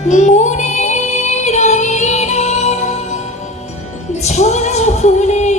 মনের আঙিনা ঝরা ফুলে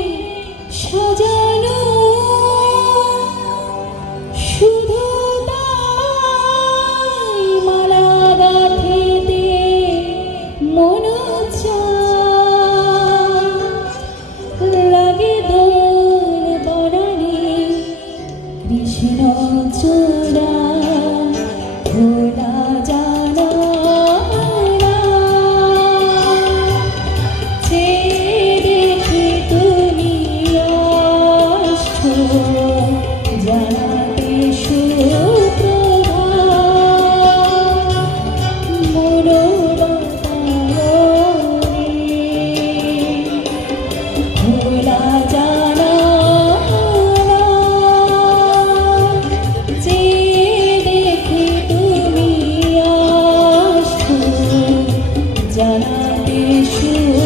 gonna be sure.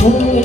통.